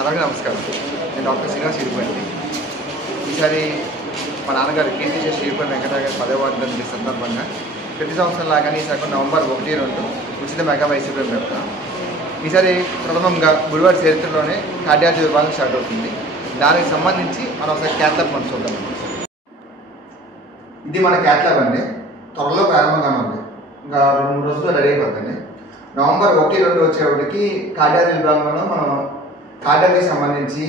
అలాగే నమస్కారం. నేను డాక్టర్ శ్రీనివాస్ ఇరుపండి. ఈసారి మా నాన్నగారు కీర్తి శ్రీపతి వెంకటరావు గారి 10వ వర్ధంతి సందర్భంగా ప్రతి సంవత్సరం లాగానే ఈసారి నవంబర్ 1-2 ఉచిత మెగా వైసీపీ పెడతాం. ఈసారి ప్రథమంగా గురువారి చరిత్రలోనే కార్డియాలజీ విభాగం స్టార్ట్ అవుతుంది. దానికి సంబంధించి మనం ఒకసారి క్యాట్లాబ్ మనం చూద్దాం. ఇది మన క్యాట్లాబ్ అండి. త్వరలో ప్రారంభంగానే ఉంది. ఇంకా 2-3 రోజుల్లో రెడీ అయిపోతుంది. నవంబర్ 1-2 వచ్చేవాడికి కార్డియాలజీ విభాగంలో మనం కార్డియాలజీకి సంబంధించి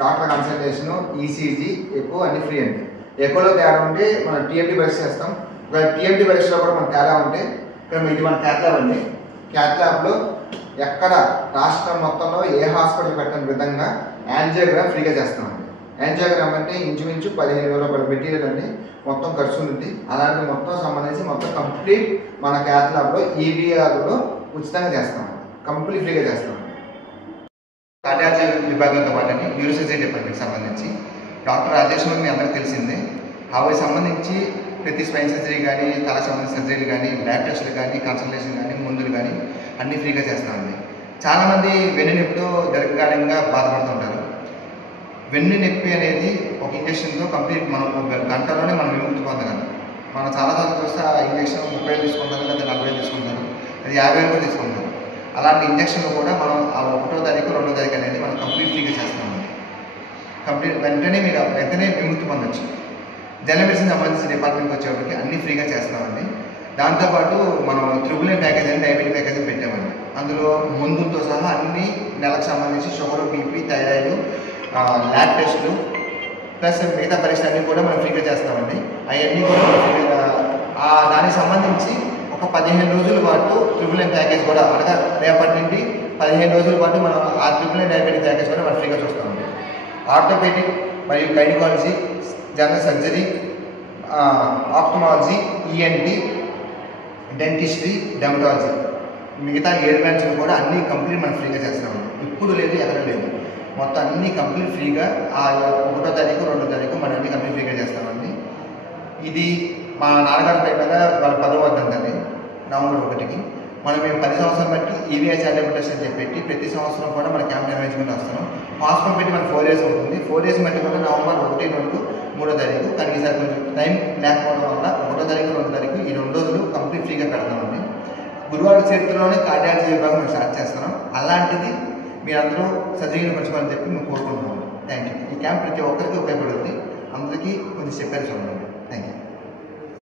డాక్టర్ కన్సల్టేషన్, ఈసీజీ, ఎకో అన్ని ఫ్రీ అండి. ఎకోలో తేడా ఉంటే మనం టీఎంటీ పరీక్ష చేస్తాం. ఒకవేళ టీఎంటీ పరీక్షలో కూడా మన తేడా ఉంటే ఇక్కడ ఇది మన క్యాట్లాబ్ అండి. క్యాట్లాబ్లో ఎక్కడ రాష్ట్రం మొత్తంలో ఏ హాస్పిటల్ పెట్టని విధంగా యాంజియోగ్రామ్ ఫ్రీగా చేస్తామండి. యాంజియోగ్రామ్ అంటే ఇంచుమించు 15,000 రూపాయల మెటీరియల్ అండి. మొత్తం ఖర్చు ఉంది. అలాంటి మొత్తం సంబంధించి మొత్తం కంప్లీట్ మన క్యాట్లాబ్లో ఈవీఆర్లో ఉచితంగా చేస్తామండి. కంప్లీట్ ఫ్రీగా చేస్తామండి. కార్డియాలజీ విభాగంతో పాటు న్యూరోసర్జరీ డిపార్ట్మెంట్కి సంబంధించి డాక్టర్ రాజేష్ మీ అందరికీ తెలిసిందే. అవి సంబంధించి ప్రతి స్పైన్ సర్జరీ కానీ, తలకు సంబంధించిన సర్జరీలు కానీ, ల్యాబ్ టెస్టులు కానీ, కన్సల్టేషన్ కానీ, మందులు కానీ అన్నీ ఫ్రీగా చేస్తామండి. చాలామంది వెన్ను నొప్పితో దీర్ఘకాలికంగా బాధపడుతుంటారు. వెన్ను నొప్పి అనేది ఒక ఇంజక్షన్తో కంప్లీట్ మనం 1 గంటలోనే మనం విముక్తి పొందగలం. మనం చాలాసార్లు చూస్తే ఆ ఇంజక్షన్ 30 తీసుకుంటారు, లేదా 40 తీసుకుంటారు, అది 50 కూడా తీసుకుంటారు. అలాంటి ఇంజక్షన్లు కూడా మనం ఆ 1వ తారీఖు 2వ తారీఖు అనేది మనం కంప్లీట్ ఫ్రీగా చేస్తామండి. కంప్లీట్ వెంటనే విముక్తి పొందొచ్చు. జనరల్ మెడిసిన్ సంబంధించిన డిపార్ట్మెంట్కి వచ్చేవాడికి అన్నీ ఫ్రీగా చేస్తున్నామండి. దాంతోపాటు మనం త్రిబుల్ ప్యాకేజ్ అని డయాబెటిక్ ప్యాకేజ్ పెట్టామండి. అందులో మందులతో సహా అన్ని నెలకు సంబంధించి షుగర్, బీపీ, థైరాయిడ్, ల్యాబ్ టెస్టులు ప్లస్ మిగతా పరీక్షలు అన్నీ కూడా మనం ఫ్రీగా చేస్తామండి. అవన్నీ కూడా దానికి సంబంధించి ఒక 15 రోజుల పాటు ట్రిపుల్ ఎన్ ప్యాకేజ్ కూడా అనగా రేపటి నుండి 15 రోజుల పాటు మనం ఆ ట్రిపుల్ ఎన్ డయాబెటిక్ ప్యాకేజ్ కూడా మనం ఫ్రీగా చూస్తామండి. ఆర్థోపెడిక్ మరియు gynaecology, general surgery, ophthalmology, ENT, dentistry, dermatology మిగతా 7 బ్రాంచ్లు కూడా అన్నీ కంప్లీట్ మనం ఫ్రీగా చేస్తామండి. ఇప్పుడు లేదు, ఎక్కడ లేదు, మొత్తం అన్నీ కంప్లీట్ ఫ్రీగా ఆ 1వ తారీఖు 2వ తారీఖు మనం అన్నీ కంప్లీట్ ఫ్రీగా చేస్తామండి. ఇది మా నాన్నగారి పైన వాళ్ళ 10వ వర్ధంతి నవంబర్ 1కి మేము 10 సంవత్సరాలు బట్టి ఈవీఐ చారిటబుల్ ట్రస్ట్ అని చెప్పి ప్రతి సంవత్సరం కూడా మన క్యాంప్ నిర్వహించుకుంటూ వస్తున్నాం. హాస్పిటల్ పెట్టి మనకు 4 years అవుతుంది. 4 years బట్టి కూడా నవంబర్ 1-2 3వ తారీఖు. కానీ ఈసారి కొంచెం టైం లేకపోవడం వల్ల 1వ తారీఖు 2వ తారీఖు ఈ 2 రోజులు కంప్లీట్ ఫ్రీగా పెడతామండి. గురువారి చరిత్రలోనే కార్డియాలజీ విభాగం మేము స్టార్ట్ చేస్తున్నాం. అలాంటిది మీరందరూ సజీవంగా పంచుకోవాలని చెప్పి మేము కోరుకుంటున్నాం. Thank you. ఈ క్యాంప్ ప్రతి ఒక్కరికి ఉపయోగపడుతుంది. అందరికీ కొంచెం చెప్పారు చూడండి. Thank you.